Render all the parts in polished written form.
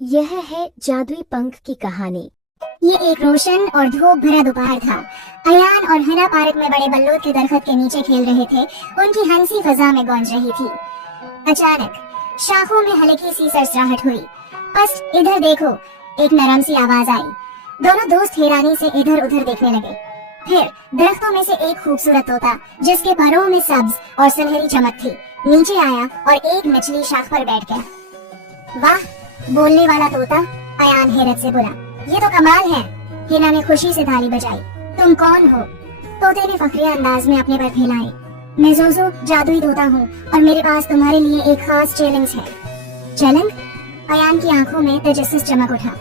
यह है जादुई पंख की कहानी। ये एक रोशन और धूप भरा दोपहर था। अयान और हना पार्क में बड़े बल्लूद के दरख्त के नीचे खेल रहे थे। उनकी हंसी फजा में गूंज रही थी। अचानक शाखों में हल्की सी सरसराहट हुई। बस इधर देखो, एक नरम सी आवाज आई। दोनों दोस्त हैरानी से इधर उधर देखने लगे। फिर दरख्तों में से एक खूबसूरत तोता, जिसके परों में सब्ज और सुनहरी चमक थी, नीचे आया और एक निचली शाख पर बैठ गया। वाह, बोलने वाला तोता, अयान हैरत से बोला। ये तो कमाल है। हिना ने खुशी से ताली बजाई। तुम कौन हो? तोते ने फखरिया अंदाज में अपने पर फैलाए। मैं जोजो, जादुई तोता हूँ और मेरे पास तुम्हारे लिए एक खास चैलेंज है। चैलेंज? अयान की आंखों में तजस्सुस चमक उठा।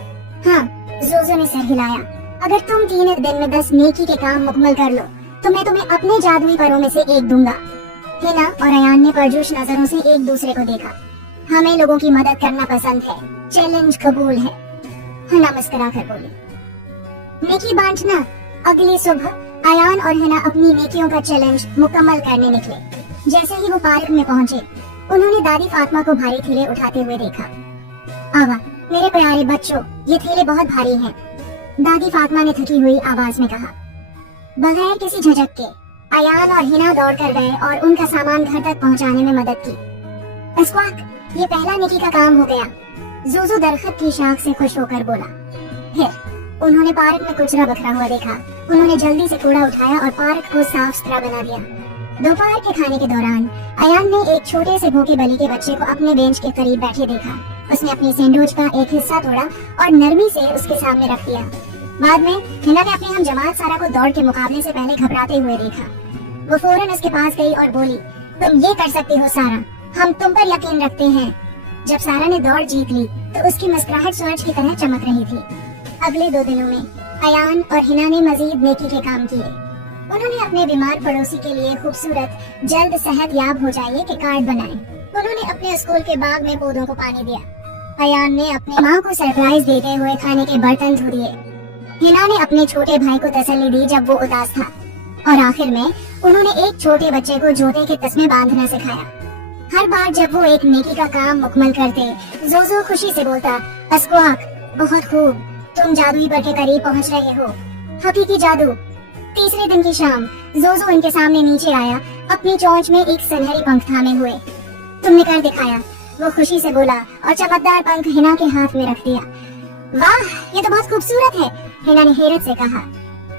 हाँ, जोजो ने सर हिलाया। अगर तुम 3 दिन में 10 नेकी के काम मुकम्मल कर लो तो मैं तुम्हें अपने जादुई परों में से एक दूंगा। हिना और अयान ने परजोश नजरों से एक दूसरे को देखा। हमें लोगों की मदद करना पसंद है, चैलेंज कबूल है, हिना मुस्कुरा कर बोली। नेकी बांटना। अगली सुबह अयान और हिना अपनी नेकियों का चैलेंज मुकम्मल करने निकले। जैसे ही वो पार्क में पहुंचे, उन्होंने दादी फातिमा को भारी थैले उठाते हुए देखा। आवा, मेरे प्यारे बच्चों, ये थैले बहुत भारी हैं, दादी फातिमा ने थकी हुई आवाज में कहा। बगैर किसी झिझक के अयान और हिना दौड़ कर गए और उनका सामान घर तक पहुंचाने में मदद की। स्क्वाक, ये पहला नेकी का काम हो गया, जोजो दरख्त की शाख से खुश होकर बोला। फिर उन्होंने पार्क में कचरा बिखरा हुआ देखा। उन्होंने जल्दी से कूड़ा उठाया और पार्क को साफ सुथरा बना दिया। दोपहर के खाने के दौरान अयान ने एक छोटे से भूखे बलि के बच्चे को अपने बेंच के करीब बैठे देखा। उसने अपनी सैंडविच का एक हिस्सा तोड़ा और नरमी से उसके सामने रख दिया। बाद में हिना ने अपनी हम जमात सारा को दौड़ के मुकाबले से पहले घबराते हुए देखा। वो फौरन उसके पास गई और बोली, तुम ये कर सकती हो सारा, हम तुम पर यकीन रखते हैं। जब सारा ने दौड़ जीत ली तो उसकी मुस्कुराहट सूरज की तरह चमक रही थी। अगले 2 दिनों में अयान और हिना ने मजीद नेकी के काम किए। उन्होंने अपने बीमार पड़ोसी के लिए खूबसूरत जल्द सेहत याब हो जाइए के कार्ड बनाए। उन्होंने अपने स्कूल के बाग में पौधों को पानी दिया। अयान ने अपनी माँ को सरप्राइज देते हुए खाने के बर्तन धो दिए। हिना ने अपने छोटे भाई को तसल्ली दी जब वो उदास था। और आखिर में उन्होंने एक छोटे बच्चे को जूते के तस्मे बांधना सिखाया। हर बार जब वो एक नेकी का काम मुकम्मल करते, जोजो खुशी से बोलता, अस्क्वाक, बहुत खूब, तुम जादुई पर के करीब पहुंच रहे हो, हकीकी जादू। तीसरे दिन की शाम जोजो उनके सामने नीचे आया, अपनी चोंच में एक सुनहरी पंख थामे हुए। तुमने कर दिखाया, वो खुशी से बोला और चमकदार पंख हिना के हाथ में रख दिया। वाह, ये तो बहुत खूबसूरत है, हिना ने हैरत से कहा।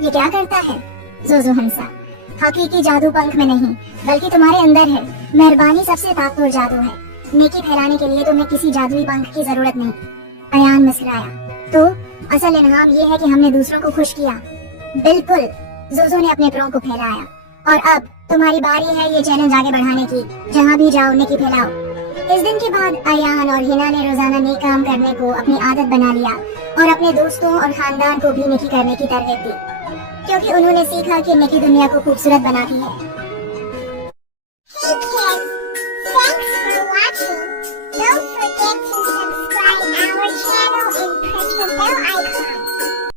ये क्या करता है? जोजो हंसा। हकीकी जादू पंख में नहीं, बल्कि तुम्हारे अंदर है। मेहरबानी सबसे ताकतवर जादू है। नेकी फैलाने के लिए तुम्हें किसी जादुई पंख की जरूरत नहीं। अयान मुस्कुराया। तो असल इनाम ये है कि हमने दूसरों को खुश किया। बिल्कुल, जोजो ने अपने पैरों को फैलाया। और अब तुम्हारी बारी है ये चैलेंज आगे बढ़ाने की। जहाँ भी जाओ नेकी फैलाओ। इस दिन के बाद अयान और हिना ने रोजाना नेक काम करने को अपनी आदत बना लिया और अपने दोस्तों और खानदान को भी नेकी करने की तरगीब दी, क्योंकि उन्होंने सीखा कि नेकी दुनिया को खूबसूरत बनाती है।